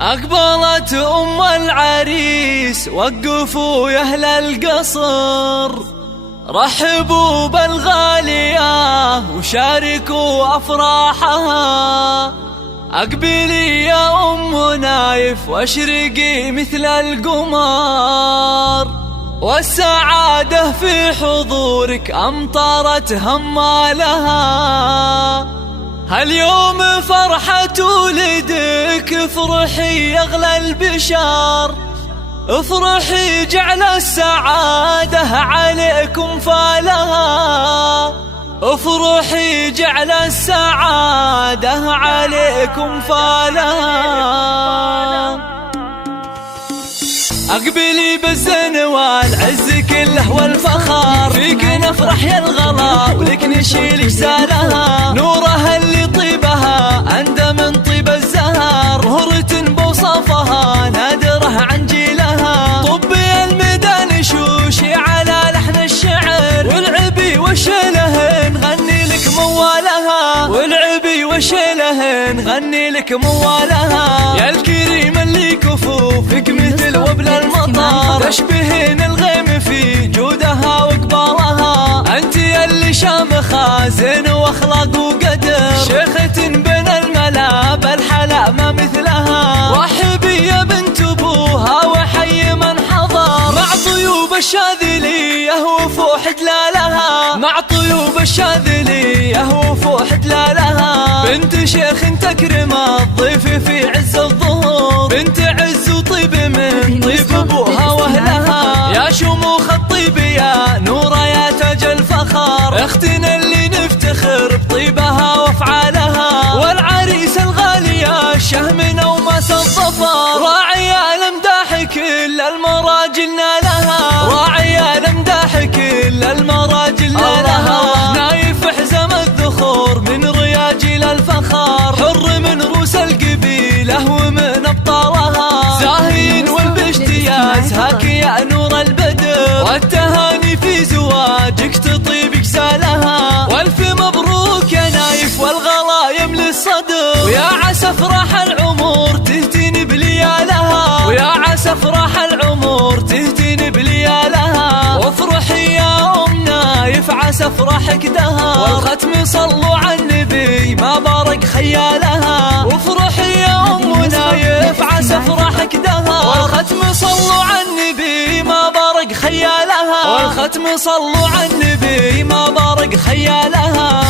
أقبلت أم العريس وقفوا يا أهل القصر، رحبوا بالغالية وشاركوا أفراحها. أقبلي يا أم نايف واشرقي مثل القمر، والسعادة في حضورك أمطرت همالها. هاليوم فرحة ولدك، افرحي يا أغلى البشر، افرحي جعل السعادة عليكم فالها، افرحي جعل السعادة عليكم فالها. أقبلي بالزين والعز كله والفخر، فيك نفرح يا الغلا ولك نشيل جزالها. نورها اللي طيبها أندى من طيب الزهر، مهرة بوصفها نادرة عن جيلها. طبي الميدان شوشي على لحن الشعر، والعبي وشيله نغني لك موالها، والعبي وشيله نغني لك موالها. يا الكريم اللي كفوفك مثل وبل المطر، تشبهين الغيم في جودها وقبالها. انت اللي شامخة زين واخلاق وقدر، شيخة بين الملا بالحلا ما مثلها. رحبي يا بنت ابوها وحي من حضر، مع طيوب الشاذلية وفوح دلالها، مع طيوب الشاذلية وفوح دلالها. بنت شيخ تكرم الضيف في عز الظهور، بنت عز وطيب من طيب ابوها واهلها. يا شموخ الطيب يا نورة يا تاج الفخر، اختنا اللي نفتخر بطيبها وافعالها. والعريس الغالي يا الشهم وماس الظفر، راعي الامداح كل المراجل نالها، راعي الامداح كل المراجل نالها. نايف حزم الذخور من رياجيل الفخر، حر من روس القبيله ومن ابطالها. زاهين والباشتياز هاك يا نور البدر، والتهاني في زواجك تطيب جزالها. والف مبروك يا نايف والغلا يملي الصدر، ويا عسى افراح العمر تهتني بليالها، ويا عسى افراح العمر تهتني بليالها. وافرحي يا ام نايف عسى افراحك دها، والختم صلوا على النبي ما بارك خيالها. وافرحي يا ام نايف عسى افراحك دها، والختم صلوا على النبي ما بارك خيالها، والختم صلوا على النبي ما بارك خيالها.